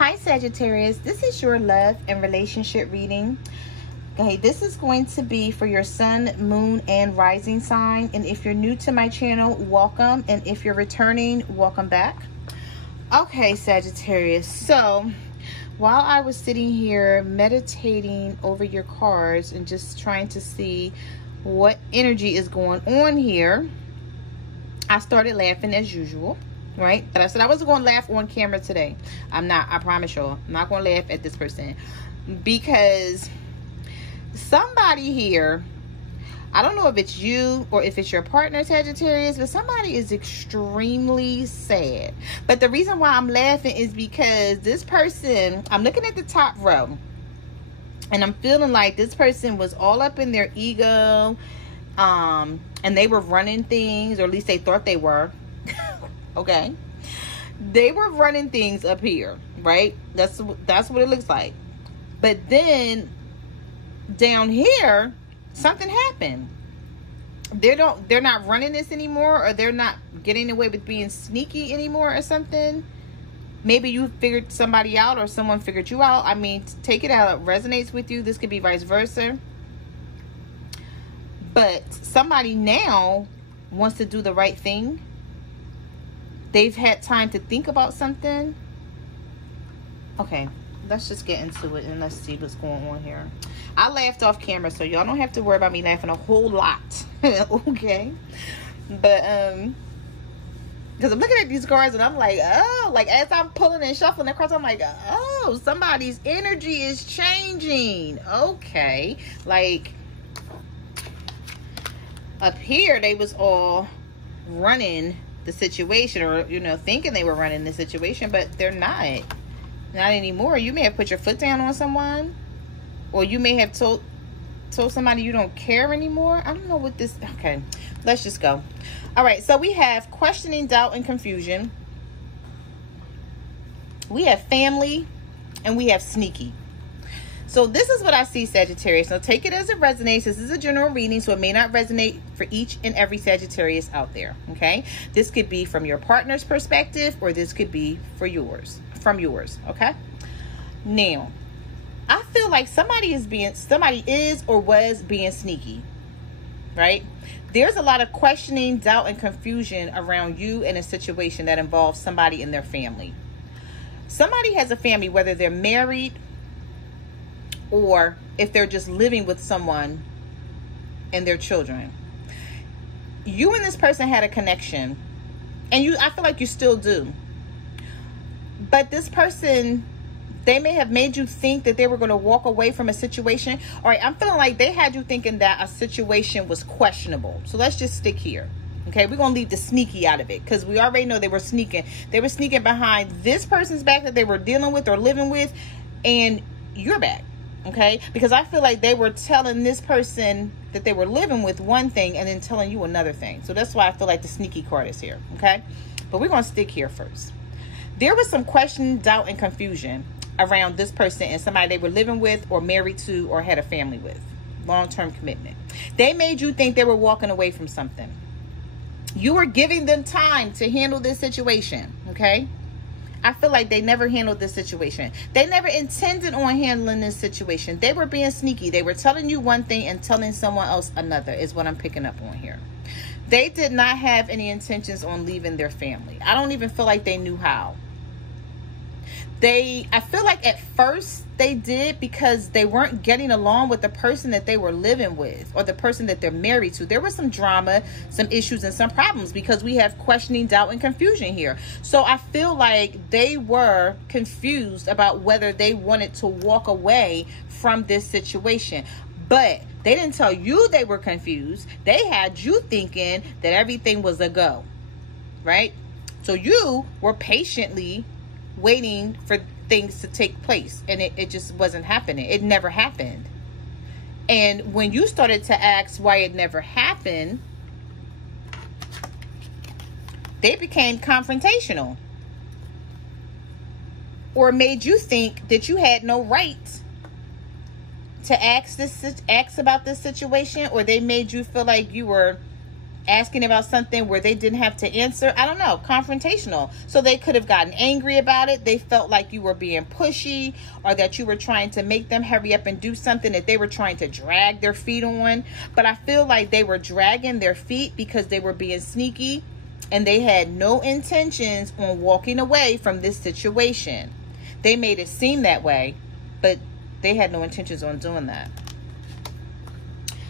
Hi Sagittarius, this is your love and relationship reading. Okay, this is going to be for your sun, moon, and rising sign. And if you're new to my channel, welcome. And if you're returning, welcome back. Okay, Sagittarius. So while I was sitting here meditating over your cards and just trying to see what energy is going on here, I started laughing as usual. Right? But I said I wasn't going to laugh on camera today. I'm not. I promise y'all. I'm not going to laugh at this person. Because somebody here, I don't know if it's you or if it's your partner, Sagittarius, but somebody is extremely sad. But the reason why I'm laughing is because this person, I'm looking at the top row, and I'm feeling like this person was all up in their ego, and they were running things, or at least they thought they were. Okay, they were running things up here, right? That's what it looks like. But then down here, something happened. They're not running this anymore, or they're not getting away with being sneaky anymore, or something. Maybe you figured somebody out, or someone figured you out. I mean, take it out. It resonates with you. This could be vice versa. But somebody now wants to do the right thing. They've had time to think about something. Okay, let's just get into it and let's see what's going on here. I laughed off camera, so y'all don't have to worry about me laughing a whole lot. Okay? But, because I'm looking at these cards and I'm like, oh, like as I'm pulling and shuffling the cards, I'm like, oh, somebody's energy is changing. Okay. Like, up here, they was all running the situation, or thinking they were running the situation, but they're not anymore. You may have put your foot down on someone, or you may have told somebody you don't care anymore. I don't know what this. Okay, let's just go. All right, so we have questioning, doubt, and confusion. We have family, and we have sneaky. So this is what I see, Sagittarius. Now take it as it resonates. This is a general reading, so it may not resonate for each and every Sagittarius out there, okay? This could be from your partner's perspective, or this could be from yours, okay? Now, I feel like somebody is or was being sneaky, right? There's a lot of questioning, doubt, and confusion around you in a situation that involves somebody in their family. Somebody has a family, whether they're married, or if they're just living with someone and their children. You and this person had a connection, and I feel like you still do. But this person, they may have made you think that they were going to walk away from a situation. All right, I'm feeling like they had you thinking that a situation was questionable. So let's just stick here. Okay, we're going to leave the sneaky out of it, because we already know they were sneaking. They were sneaking behind this person's back that they were dealing with or living with, and your back. Okay, because I feel like they were telling this person that they were living with one thing and then telling you another thing. So that's why I feel like the sneaky card is here. Okay, but we're going to stick here first. There was some question, doubt, and confusion around this person and somebody they were living with or married to or had a family with. Long-term commitment. They made you think they were walking away from something. You were giving them time to handle this situation. Okay, I feel like they never handled this situation. They never intended on handling this situation. They were being sneaky. They were telling you one thing and telling someone else another, is what I'm picking up on here. They did not have any intentions on leaving their family. I don't even feel like they knew how. I feel like at first they did, because they weren't getting along with the person that they were living with, or the person that they're married to. There was some drama, some issues, and some problems, because we have questioning, doubt, and confusion here. So I feel like they were confused about whether they wanted to walk away from this situation. But they didn't tell you they were confused. They had you thinking that everything was a go, right? So you were patiently waiting for things to take place, and it just wasn't happening. It never happened. And when you started to ask why it never happened, they became confrontational, or made you think that you had no right to ask about this situation, or they made you feel like you were asking about something where they didn't have to answer. I don't know, confrontational. So they could have gotten angry about it. They felt like you were being pushy, or that you were trying to make them hurry up and do something that they were trying to drag their feet on. But I feel like they were dragging their feet because they were being sneaky, and they had no intentions on walking away from this situation. They made it seem that way, but they had no intentions on doing that.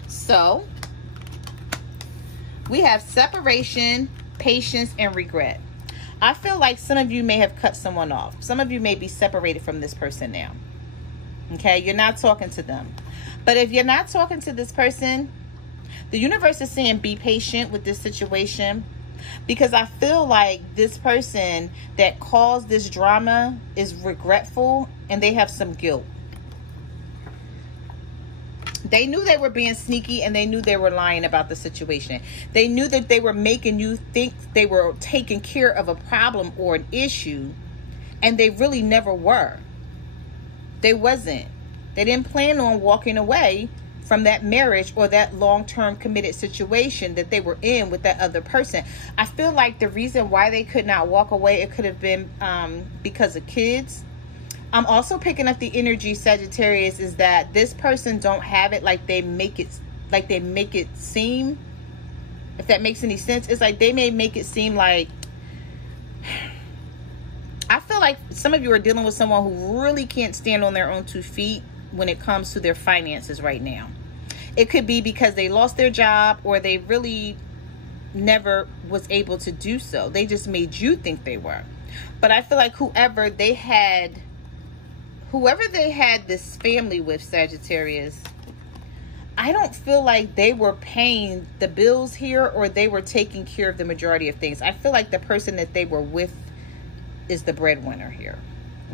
So we have separation, patience, and regret. I feel like some of you may have cut someone off. Some of you may be separated from this person now. Okay, you're not talking to them. But if you're not talking to this person, the universe is saying be patient with this situation, because I feel like this person that caused this drama is regretful, and they have some guilt. They knew they were being sneaky, and they knew they were lying about the situation. They knew that they were making you think they were taking care of a problem or an issue, and they really never were. They wasn't. They didn't plan on walking away from that marriage or that long-term committed situation that they were in with that other person. I feel like the reason why they could not walk away, it could have been because of kids. I'm also picking up the energy, Sagittarius, is that this person don't have it like they make it seem. If that makes any sense. It's like they may make it seem like, I feel like some of you are dealing with someone who really can't stand on their own 2 feet when it comes to their finances right now. It could be because they lost their job, or they really never was able to do so. They just made you think they were. But I feel like whoever they had this family with, Sagittarius, I don't feel like they were paying the bills here, or they were taking care of the majority of things. I feel like the person that they were with is the breadwinner here.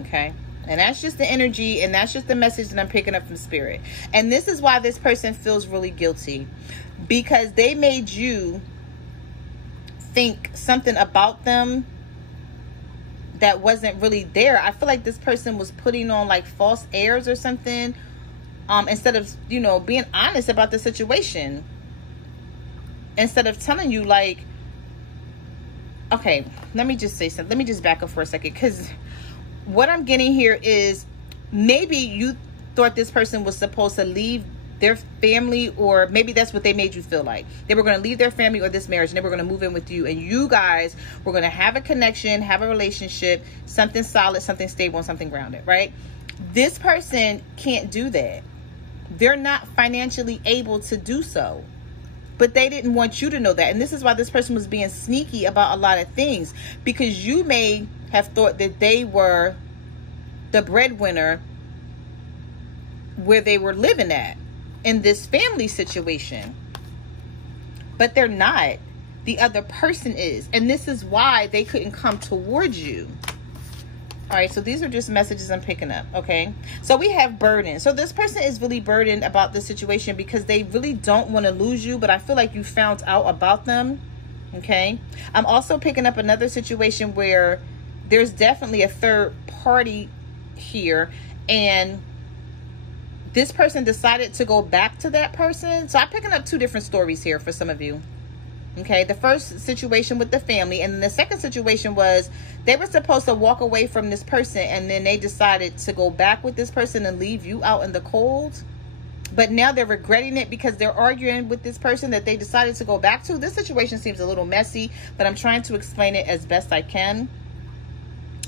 Okay? And that's just the energy, and that's just the message that I'm picking up from spirit. And this is why this person feels really guilty, because they made you think something about them that wasn't really there. I feel like this person was putting on like false airs or something, instead of, you know, being honest about the situation. Instead of telling you, like, okay, let me just say something. Let me just back up for a second, because what I'm getting here is maybe you thought this person was supposed to leave their family, or maybe that's what they made you feel like. They were going to leave their family or this marriage, and they were going to move in with you, and you guys were going to have a connection, have a relationship, something solid, something stable, and something grounded, right? This person can't do that. They're not financially able to do so. But they didn't want you to know that. And this is why this person was being sneaky about a lot of things, because you may have thought that they were the breadwinner where they were living at in this family situation. But they're not. The other person is. And this is why they couldn't come towards you. All right, so these are just messages I'm picking up, okay? So we have burden. So this person is really burdened about the situation because they really don't want to lose you, but I feel like you found out about them, okay? I'm also picking up another situation where there's definitely a third party here, and this person decided to go back to that person. So I'm picking up 2 different stories here for some of you. Okay, the first situation with the family, and then the second situation was they were supposed to walk away from this person, and then they decided to go back with this person and leave you out in the cold. But now they're regretting it because they're arguing with this person that they decided to go back to. This situation seems a little messy, but I'm trying to explain it as best I can,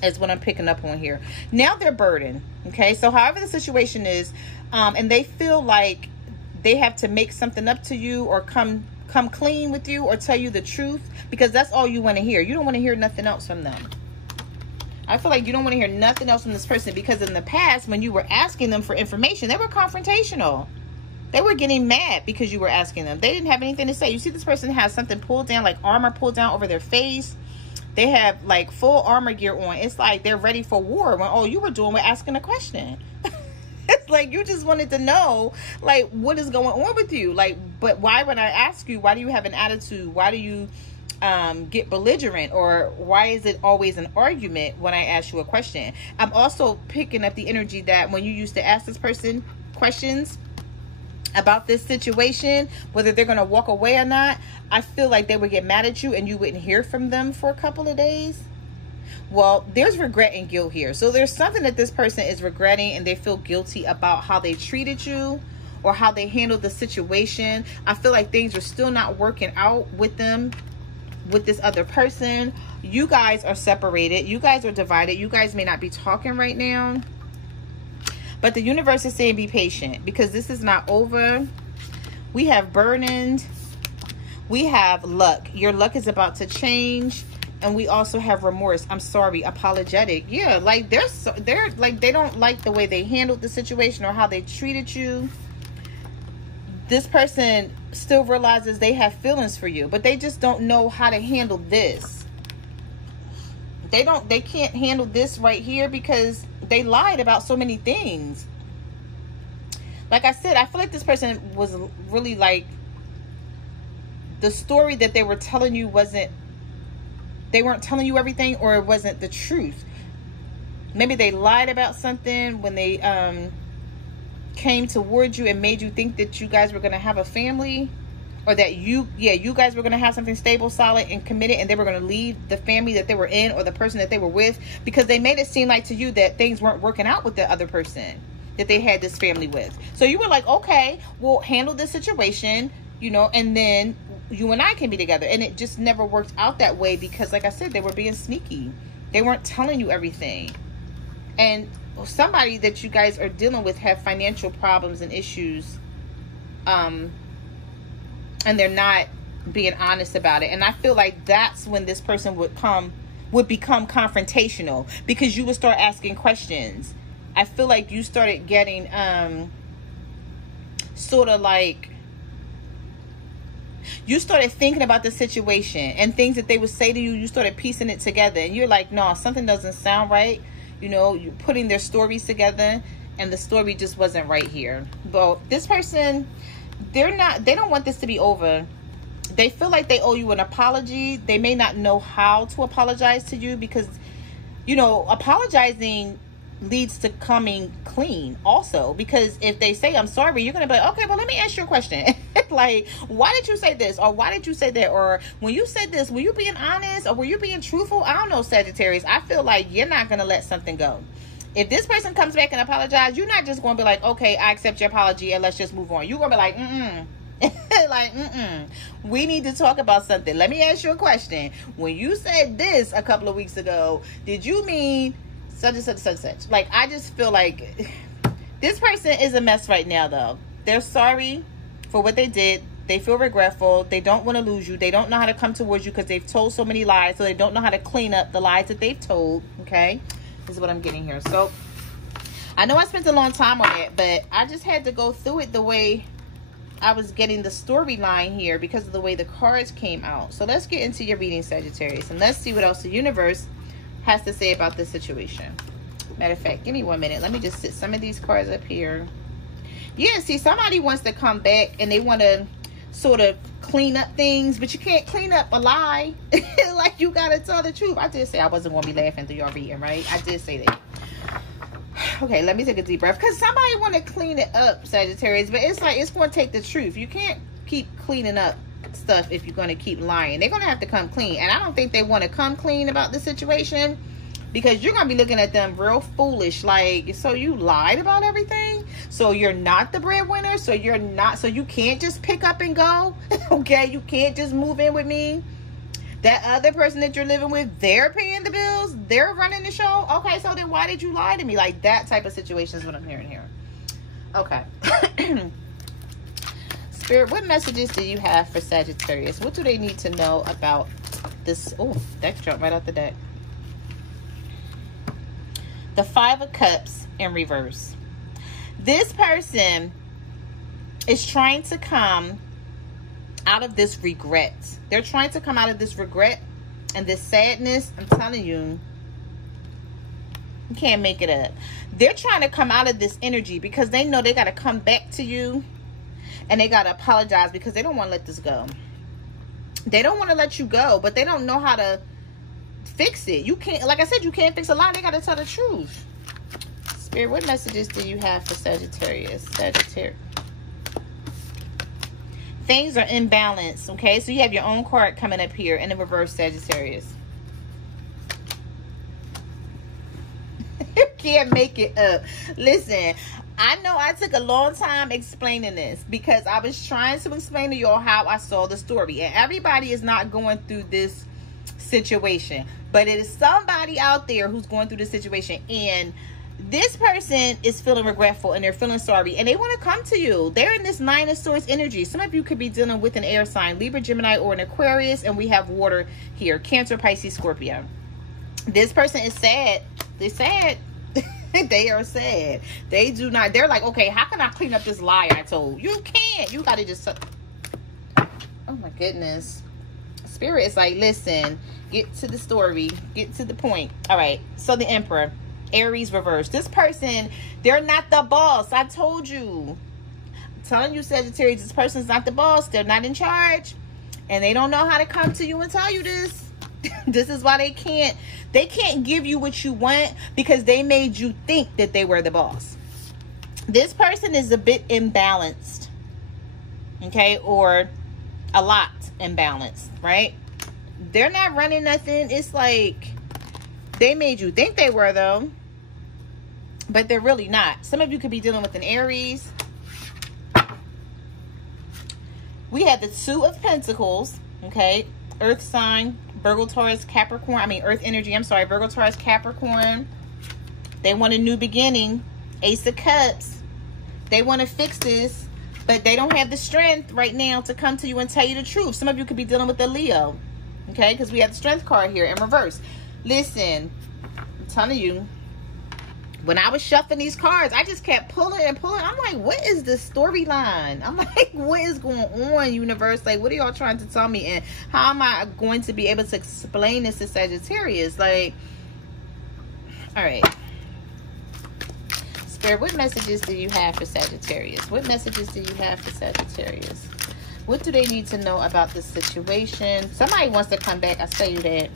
is what I'm picking up on here. Now they're burdened. Okay, so however the situation is, and they feel like they have to make something up to you, or come clean with you, or tell you the truth, because that's all you want to hear. You don't want to hear nothing else from them. I feel like you don't want to hear nothing else from this person, because in the past, when you were asking them for information, they were confrontational. They were getting mad because you were asking them. They didn't have anything to say. You see this person has something pulled down, like armor pulled down over their face. They have like full armor gear on. It's like they're ready for war, when all you were doing was asking a question. It's like you just wanted to know, like, what is going on with you? Like, but why would I ask you? Why do you have an attitude? Why do you get belligerent? Or why is it always an argument when I ask you a question? I'm also picking up the energy that when you used to ask this person questions, about this situation, whether they're going to walk away or not. I feel like they would get mad at you and you wouldn't hear from them for a couple of days. Well, there's regret and guilt here. So there's something that this person is regretting, and they feel guilty about how they treated you or how they handled the situation. I feel like things are still not working out with them, with this other person. You guys are separated. You guys are divided. You guys may not be talking right now. But the universe is saying be patient, because this is not over. We have burdened. We have luck. Your luck is about to change. And we also have remorse. I'm sorry, apologetic. Yeah, like they're like, they don't like the way they handled the situation or how they treated you. This person still realizes they have feelings for you, but they just don't know how to handle this. They can't handle this right here because they lied about so many things. Like I said, I feel like this person was really like, the story that they were telling you wasn't, they weren't telling you everything, or it wasn't the truth. Maybe they lied about something when they came towards you and made you think that you guys were going to have a family, or that you guys were going to have something stable, solid, and committed, and they were going to leave the family that they were in or the person that they were with, because they made it seem like to you that things weren't working out with the other person that they had this family with. So you were like, okay, we'll handle this situation, you know, and then you and I can be together. And it just never worked out that way because, like I said, they were being sneaky. They weren't telling you everything. And somebody that you guys are dealing with have financial problems and issues, and they're not being honest about it. And I feel like that's when this person would become confrontational, because you would start asking questions. I feel like you started getting sort of like, you started thinking about the situation and things that they would say to you. You started piecing it together, and you're like, no, something doesn't sound right. You know, you're putting their stories together, and the story just wasn't right here. But this person, they don't want this to be over. They feel like they owe you an apology. They may not know how to apologize to you, because, you know, apologizing leads to coming clean also. Because if they say, I'm sorry, you're going to be like, okay, well, let me ask you a question. Like, why did you say this? Or why did you say that? Or when you said this, were you being honest? Or were you being truthful? I don't know, Sagittarius. I feel like you're not going to let something go. If this person comes back and apologize, you're not just going to be like, okay, I accept your apology and let's just move on. You're going to be like, like, we need to talk about something. Let me ask you a question. When you said this a couple of weeks ago, did you mean such and such and such and such? Like, I just feel like this person is a mess right now, though. They're sorry for what they did. They feel regretful. They don't want to lose you. They don't know how to come towards you because they've told so many lies. So they don't know how to clean up the lies that they've told. Okay, this is what I'm getting here. So I know I spent a long time on it, but I just had to go through it the way I was getting the storyline here because of the way the cards came out. So let's get into your reading, Sagittarius, and let's see what else the universe has to say about this situation. Matter of fact, give me 1 minute. Let me just sit some of these cards up here. Yeah, see, somebody wants to come back and they want to sort of clean up things, but you can't clean up a lie. Like, you got to tell the truth. I did say I wasn't going to be laughing through your reading, right? I did say that. Okay, let me take a deep breath, because somebody want to clean it up, Sagittarius, but it's like, it's going to take the truth. You can't keep cleaning up stuff if you're going to keep lying. They're going to have to come clean, and I don't think they want to come clean about the situation, because you're going to be looking at them real foolish, like, so you lied about everything? So you're not the breadwinner? So you're not, so you can't just pick up and go? Okay, you can't just move in with me? That other person that you're living with, they're paying the bills? They're running the show? Okay, so then why did you lie to me? Like, that type of situation is what I'm hearing here. Okay. Spirit, what messages do you have for Sagittarius? What do they need to know about this? Oh, that jumped right out the deck. The Five of Cups in reverse. This person is trying to come out of this regret. They're trying to come out of this regret and this sadness. I'm telling you, you can't make it up. They're trying to come out of this energy because they know they got to come back to you, and they got to apologize because they don't want to let this go. They don't want to let you go, but they don't know how to fix it. You can't, like I said, you can't fix a lie. They got to tell the truth. Spirit, what messages do you have for Sagittarius? Sagittarius. Things are imbalanced, okay? So you have your own card coming up here in the reverse, Sagittarius. You can't make it up. Listen, I know I took a long time explaining this because I was trying to explain to y'all how I saw the story. And everybody is not going through this situation, but it is somebody out there who's going through this situation, and this person is feeling regretful and they're feeling sorry and they want to come to you. They're in this Nine of Swords energy. Some of you could be dealing with an air sign, Libra, Gemini, or an Aquarius, and we have water here, Cancer, Pisces, Scorpio. This person is sad. They're sad. They are sad. They do not, they're like, okay, how can I clean up this lie I told? You can't. You got to just, oh my goodness. Spirit is like, listen, get to the story, get to the point. All right, so the Emperor, Aries reverse. This person, they're not the boss. I told you. I'm telling you, Sagittarius, this person's not the boss. They're not in charge, and they don't know how to come to you and tell you this. This is why they can't give you what you want, because they made you think that they were the boss. This person is a bit imbalanced, okay, or a lot imbalanced, right? They're not running nothing. It's like they made you think they were, though, but they're really not. Some of you could be dealing with an Aries. We have the Two of Pentacles, okay, Earth sign, Virgo, Taurus, Capricorn. I mean, Earth energy. I'm sorry, Virgo, Taurus, Capricorn. They want a new beginning. Ace of Cups. They want to fix this, but they don't have the strength right now to come to you and tell you the truth. Some of you could be dealing with a Leo, okay, because we have the Strength card here in reverse. Listen, I'm telling you, when I was shuffling these cards, I just kept pulling and pulling. I'm like, what is this storyline? I'm like, what is going on, universe? Like, what are y'all trying to tell me? And how am I going to be able to explain this to Sagittarius? Like, all right. Spirit, what messages do you have for Sagittarius? What messages do you have for Sagittarius? What do they need to know about this situation? Somebody wants to come back. I tell you that.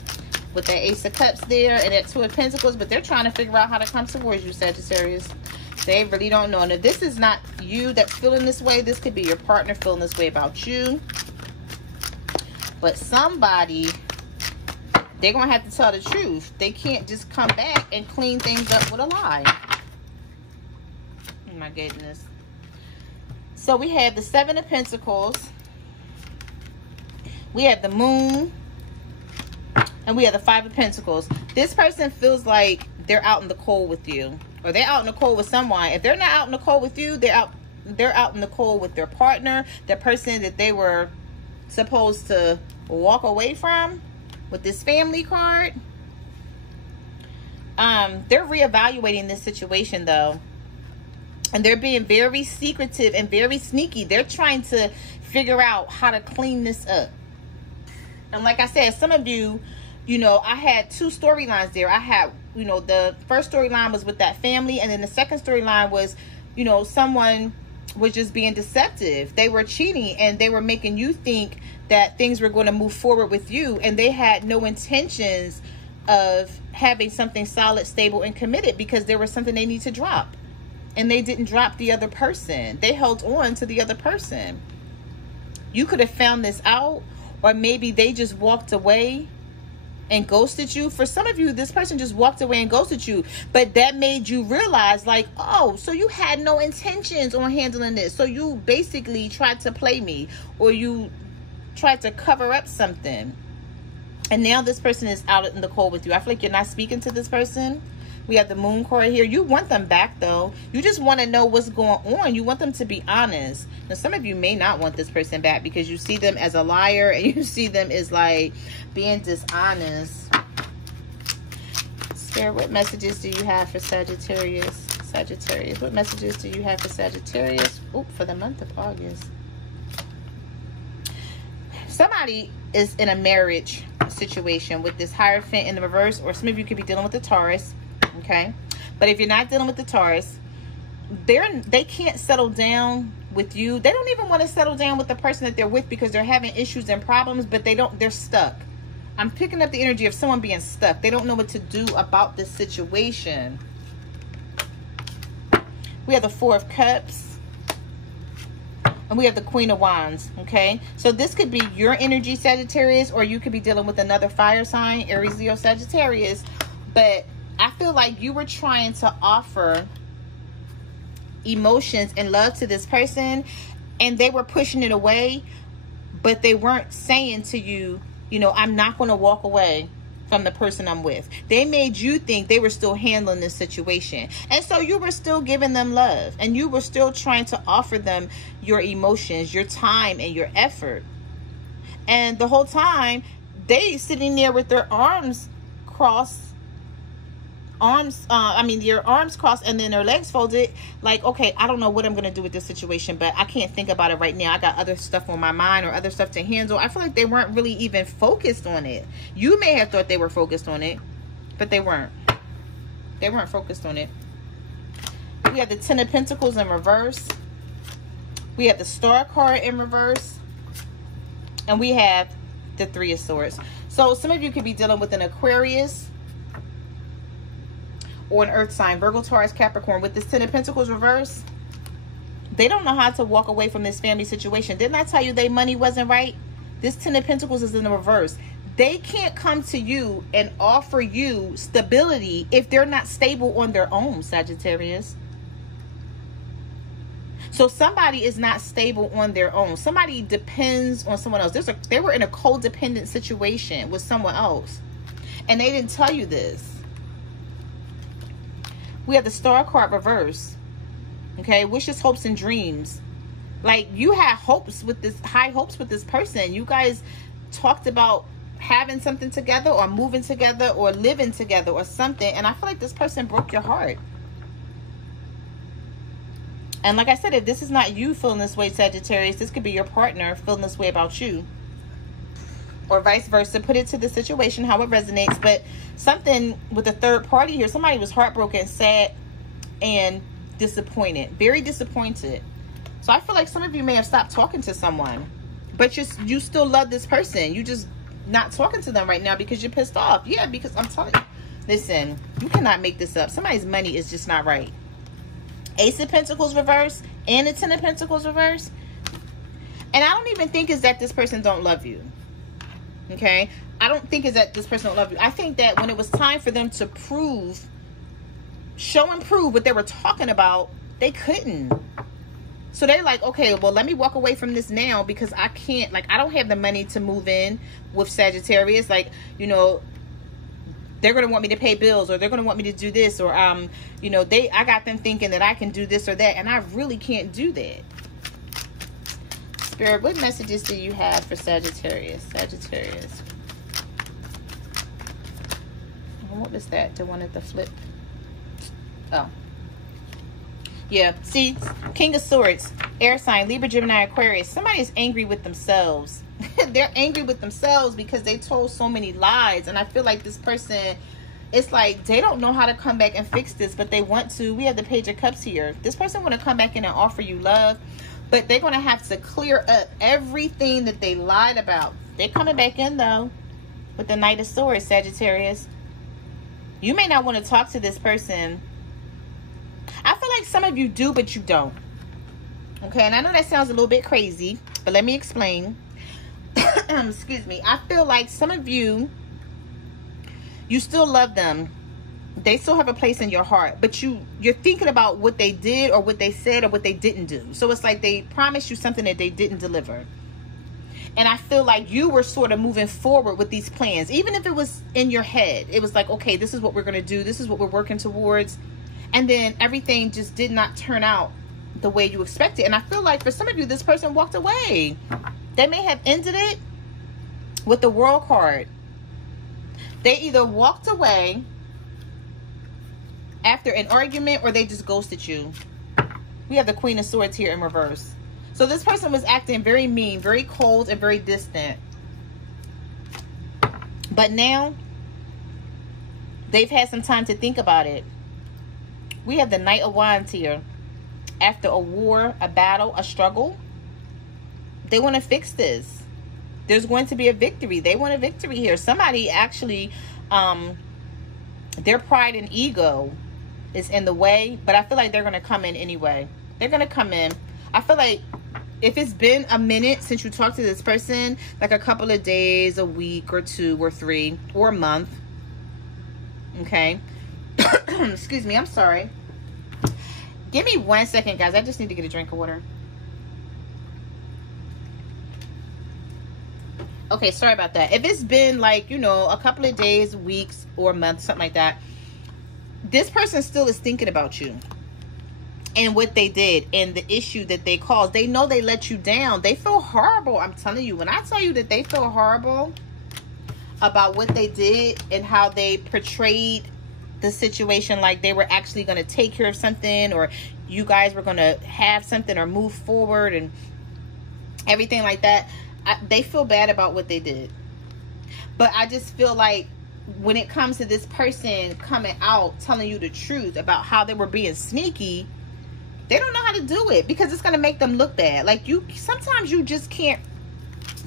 With that Ace of Cups there and that Two of Pentacles, but they're trying to figure out how to come towards you, Sagittarius. They really don't know. And if this is not you that's feeling this way, this could be your partner feeling this way about you. But somebody, they're going to have to tell the truth. They can't just come back and clean things up with a lie. Oh my goodness. So we have the Seven of Pentacles. We have the Moon. And we have the Five of Pentacles. This person feels like they're out in the cold with you, or they're out in the cold with someone. If they're not out in the cold with you, they're out in the cold with their partner, the person that they were supposed to walk away from. With this Family card, they're reevaluating this situation, though, and they're being very secretive and very sneaky. They're trying to figure out how to clean this up. And like I said, some of you, you know, I had two storylines there. I had, you know, the first storyline was with that family, and then the second storyline was, you know, someone was just being deceptive. They were cheating, and they were making you think that things were going to move forward with you, and they had no intentions of having something solid, stable, and committed, because there was something they need to drop, and they didn't drop the other person. They held on to the other person. You could have found this out, or maybe they just walked away and ghosted you. For some of you, this person just walked away and ghosted you, but that made you realize, like, oh, so you had no intentions on handling this. So you basically tried to play me, or you tried to cover up something. And now this person is out in the cold with you. I feel like you're not speaking to this person. We have the Moon card here. You want them back, though. You just want to know what's going on. You want them to be honest. Now, some of you may not want this person back because you see them as a liar, and you see them as, like, being dishonest. Spirit, what messages do you have for Sagittarius? Sagittarius, what messages do you have for Sagittarius? Oop, for the month of August. Somebody is in a marriage situation with this Hierophant in the reverse, or some of you could be dealing with the Taurus. Okay, but if you're not dealing with the Taurus, they can't settle down with you. They don't even want to settle down with the person that they're with because they're having issues and problems, but they're stuck. I'm picking up the energy of someone being stuck. They don't know what to do about this situation. We have the Four of Cups. And we have the Queen of Wands, okay? So this could be your energy, Sagittarius, or you could be dealing with another fire sign, Aries, Leo, Sagittarius. But I feel like you were trying to offer emotions and love to this person, and they were pushing it away, but they weren't saying to you, you know, I'm not going to walk away from the person I'm with. They made you think they were still handling this situation. And so you were still giving them love, and you were still trying to offer them your emotions, your time, and your effort. And the whole time, they sitting there with their arms crossed, your arms crossed and then their legs folded, like, okay, I don't know what I'm going to do with this situation, but I can't think about it right now. I got other stuff on my mind or other stuff to handle. I feel like they weren't really even focused on it. You may have thought they were focused on it, but they weren't. They weren't focused on it. We have the Ten of Pentacles in reverse. We have the Star card in reverse. And we have the Three of Swords. So some of you could be dealing with an Aquarius or an earth sign, Virgo, Taurus, Capricorn. With this Ten of Pentacles reverse, they don't know how to walk away from this family situation. Didn't I tell you their money wasn't right? This Ten of Pentacles is in the reverse. They can't come to you and offer you stability if they're not stable on their own, Sagittarius. So somebody is not stable on their own. Somebody depends on someone else. They were in a codependent situation with someone else, and they didn't tell you this. We have the Star card reverse. Okay, wishes, hopes, and dreams. Like, you had hopes with this, high hopes with this person. You guys talked about having something together, or moving together, or living together, or something. And I feel like this person broke your heart. And like I said, if this is not you feeling this way, Sagittarius, this could be your partner feeling this way about you. Or vice versa. Put it to the situation, how it resonates. But something with a third party here. Somebody was heartbroken, sad, and disappointed. Very disappointed. So I feel like some of you may have stopped talking to someone, but you still love this person. You just not talking to them right now because you're pissed off. Yeah, because I'm telling you. Listen, you cannot make this up. Somebody's money is just not right. Ace of Pentacles reverse and the Ten of Pentacles reverse. And I don't even think it's that this person don't love you. Okay, I don't think it's that this person don't love you. I think that when it was time for them to show and prove what they were talking about, they couldn't. So they're like, okay, well, let me walk away from this now because I can't, like, I don't have the money to move in with Sagittarius. Like, you know, they're going to want me to pay bills, or they're going to want me to do this, or, you know, I got them thinking that I can do this or that, and I really can't do that. Spirit, what messages do you have for Sagittarius? Sagittarius. What was that? The one at the flip. Oh. Yeah. See, King of Swords, air sign, Libra, Gemini, Aquarius. Somebody is angry with themselves. They're angry with themselves because they told so many lies. And I feel like this person, it's like they don't know how to come back and fix this, but they want to. We have the Page of Cups here. This person want to come back in and offer you love, but they're going to have to clear up everything that they lied about. They're coming back in, though, with the Knight of Swords, Sagittarius. You may not want to talk to this person. I feel like some of you do, but you don't. Okay, and I know that sounds a little bit crazy, but let me explain. Excuse me. I feel like some of you still love them. They still have a place in your heart, but you're thinking about what they did or what they said or what they didn't do. So it's like they promised you something that they didn't deliver. And I feel like you were sort of moving forward with these plans. Even if it was in your head, it was like, okay, this is what we're going to do. This is what we're working towards. And then everything just did not turn out the way you expected. And I feel like for some of you, this person walked away. They may have ended it with the World card. They either walked away after an argument, or they just ghosted you. We have the Queen of Swords here in reverse. So this person was acting very mean, very cold, and very distant. But now, they've had some time to think about it. We have the Knight of Wands here. After a war, a battle, a struggle, they want to fix this. There's going to be a victory. They want a victory here. Somebody actually, their pride and ego is in the way, but I feel like they're going to come in anyway. They're going to come in. I feel like if it's been a minute since you talked to this person, like a couple of days, a week or 2 or 3 or a month, okay? Excuse me, I'm sorry. Give me 1 second, guys. I just need to get a drink of water. Okay, sorry about that. If it's been like, you know, a couple of days, weeks, or a month, something like that, this person still is thinking about you and what they did and the issue that they caused. They know they let you down. They feel horrible. I'm telling you, when I tell you that they feel horrible about what they did and how they portrayed the situation, like they were actually going to take care of something, or you guys were going to have something or move forward and everything like that, they feel bad about what they did. But I just feel like when it comes to this person coming out telling you the truth about how they were being sneaky, they don't know how to do it because it's going to make them look bad. Like, you sometimes you just can't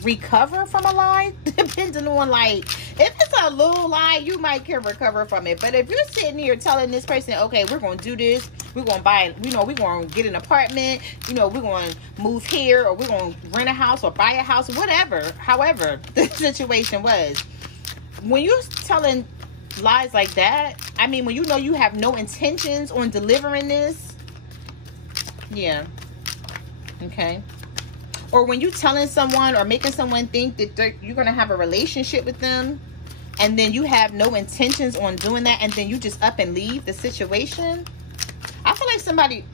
recover from a lie, depending on, like, if it's a little lie, you might can recover from it. But if you're sitting here telling this person, okay, we're going to do this, we're going to buy, you know, we're going to get an apartment, you know, we're going to move here, or we're going to rent a house or buy a house, whatever, however the situation was, when you're telling lies like that, I mean, when you know you have no intentions on delivering this, yeah, okay. Or when you telling someone or making someone think that you're going to have a relationship with them, and then you have no intentions on doing that, and then you just up and leave the situation. I feel like somebody...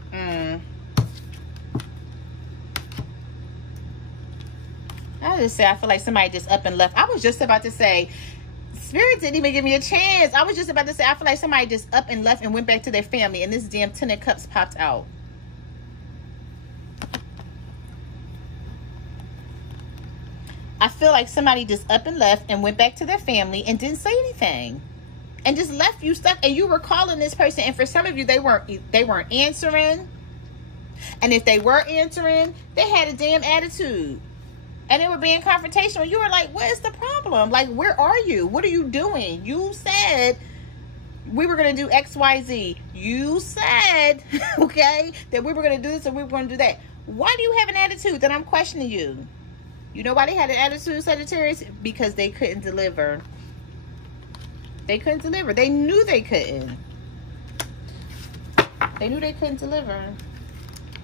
I just say I feel like somebody just up and left. I was just about to say, Spirit didn't even give me a chance. I was just about to say, I feel like somebody just up and left and went back to their family, and this damn 10 of Cups popped out. I feel like somebody just up and left and went back to their family and didn't say anything, and just left you stuck. And you were calling this person, and for some of you, they weren't answering. And if they were answering, they had a damn attitude, and they were being confrontational. You were like, "What is the problem? Like, where are you? What are you doing? You said we were gonna do X, Y, Z. You said, okay, that we were gonna do this and we were gonna do that. Why do you have an attitude that I'm questioning you?" You know why they had an attitude, Sagittarius? Because they couldn't deliver. They couldn't deliver. They knew they couldn't. They knew they couldn't deliver.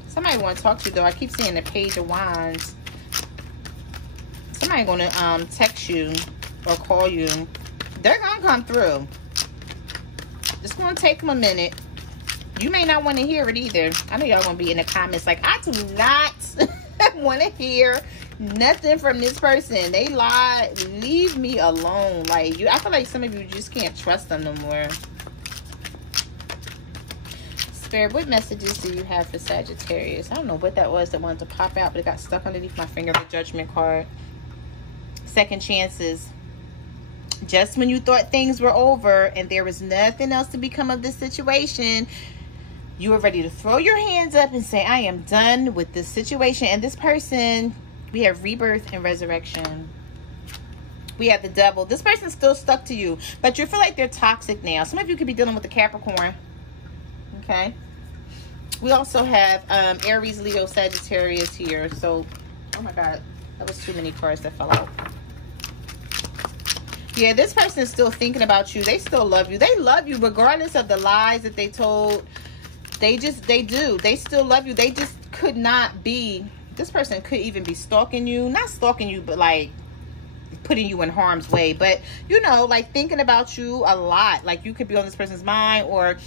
Somebody want to talk to you, though. I keep seeing the Page of Wands. Somebody going to text you or call you. They're going to come through. It's going to take them a minute. You may not want to hear it either. I know y'all going to be in the comments like, I do not want to hear nothing from this person. They lied. Leave me alone. Like, you, I feel like some of you just can't trust them no more. Spirit, what messages do you have for Sagittarius? I don't know what that was that wanted to pop out, but it got stuck underneath my finger. The Judgment card. Second chances. Just when you thought things were over and there was nothing else to become of this situation, you were ready to throw your hands up and say, I am done with this situation. And this person, we have rebirth and resurrection. We have the Devil. This person's still stuck to you, but you feel like they're toxic now. Some of you could be dealing with the Capricorn. Okay. We also have Aries, Leo, Sagittarius here. So, oh my God, that was too many cards that fell out. Yeah, this person is still thinking about you. They still love you. They love you regardless of the lies that they told. They do. They still love you. They just could not be, this person could even be stalking you. Not stalking you, but like putting you in harm's way. But, you know, like thinking about you a lot. Like you could be on this person's mind, or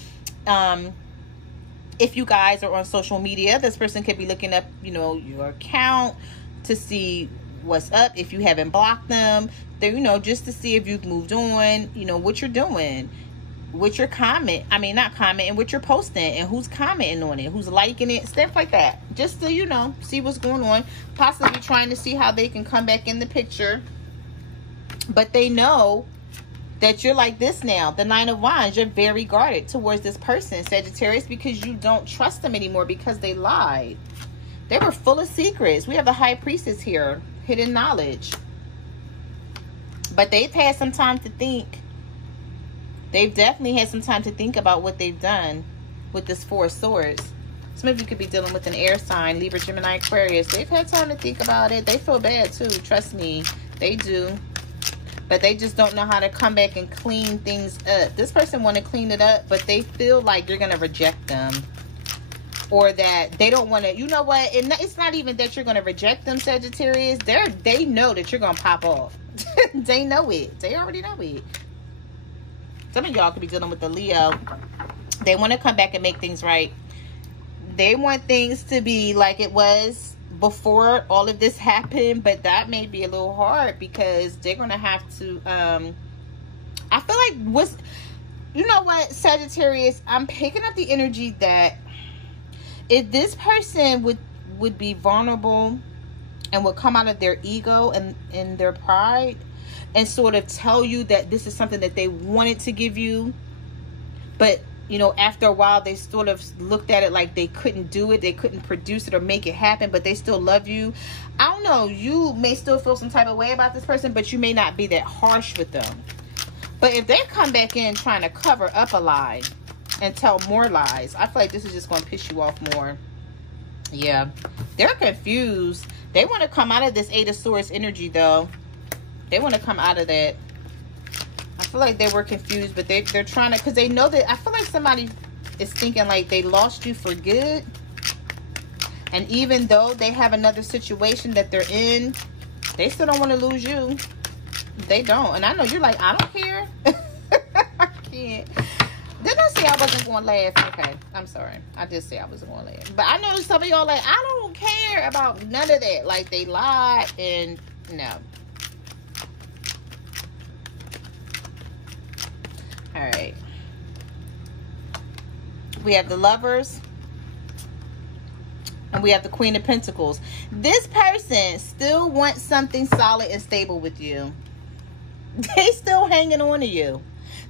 if you guys are on social media, this person could be looking up, you know, your account to see what's up. If you haven't blocked them, then, you know, just to see if you've moved on, you know, what you're doing, what you're not commenting, what you're posting, and who's commenting on it, who's liking it, stuff like that. Just to, you know, see what's going on. Possibly trying to see how they can come back in the picture. But they know that you're like this now. The Nine of Wands, you're very guarded towards this person, Sagittarius, because you don't trust them anymore because they lied. They were full of secrets. We have the High Priestess here, hidden knowledge. But they've had some time to think. They've definitely had some time to think about what they've done with this Four of Swords. Some of you could be dealing with an air sign, Libra, Gemini, Aquarius. They've had time to think about it. They feel bad too. Trust me, they do. But they just don't know how to come back and clean things up. This person want to clean it up, but they feel like you're going to reject them. Or that they don't want to, you know what? It's not even that you're going to reject them, Sagittarius. They know that you're going to pop off. They know it. They already know it. Some of y'all could be dealing with the Leo. They want to come back and make things right. They want things to be like it was before all of this happened, but that may be a little hard because they're going to have to, I feel like you know what, Sagittarius, I'm picking up the energy that if this person would be vulnerable and would come out of their ego and their pride and sort of tell you that this is something that they wanted to give you, but you know, after a while they sort of looked at it like they couldn't do it, they couldn't produce it or make it happen, but they still love you. I don't know, you may still feel some type of way about this person, but you may not be that harsh with them. But if they come back in trying to cover up a lie and tell more lies, I feel like this is just going to piss you off more. Yeah, they're confused. They want to come out of this Eight of Swords energy, though. They want to come out of that. I feel like they were confused, but they're trying to, because they know that, I feel like somebody is thinking like they lost you for good. And even though they have another situation that they're in, they still don't want to lose you. They don't. And I know you're like, I don't care. I can't. Didn't I say I wasn't going to laugh? Okay, I'm sorry. I did say I wasn't going to laugh. But I know some of y'all like, I don't care about none of that. Like, they lied and no. All right. We have the Lovers. And we have the Queen of Pentacles. This person still wants something solid and stable with you. They still hanging on to you.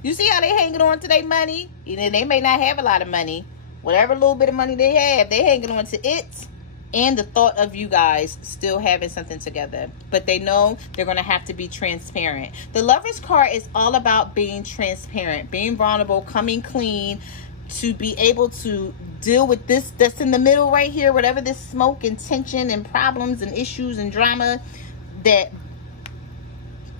You see how they hanging on to their money? You know, they may not have a lot of money. Whatever little bit of money they have, they hanging on to it. And the thought of you guys still having something together. But they know they're going to have to be transparent. The Lovers card is all about being transparent, being vulnerable, coming clean, to be able to deal with this that's in the middle right here, whatever this smoke and tension and problems and issues and drama that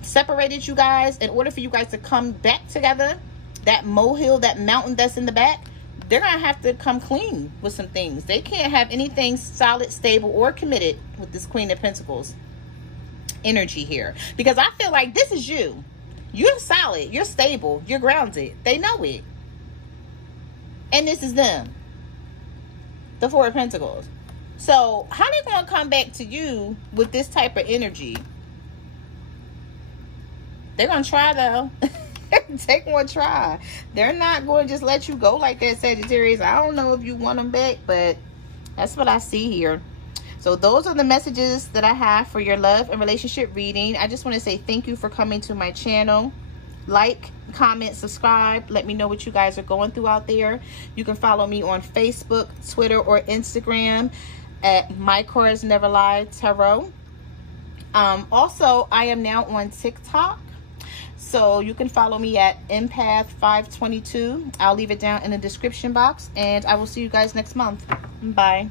separated you guys. In order for you guys to come back together, that molehill, that mountain that's in the back, they're gonna have to come clean with some things. They can't have anything solid, stable, or committed with this Queen of Pentacles energy here, because I feel like this is you. You're solid, you're stable, you're grounded. They know it. And this is them, the Four of Pentacles. So how they gonna come back to you with this type of energy? They're gonna try though. Take one try. They're not going to just let you go like that, Sagittarius. I don't know if you want them back, but that's what I see here. So those are the messages that I have for your love and relationship reading. I just want to say thank you for coming to my channel. Like, comment, subscribe. Let me know what you guys are going through out there. You can follow me on Facebook, Twitter, or Instagram at My Cards Never Lie Tarot. Also, I am now on TikTok. So you can follow me at Empath522. I'll leave it down in the description box. And I will see you guys next month. Bye.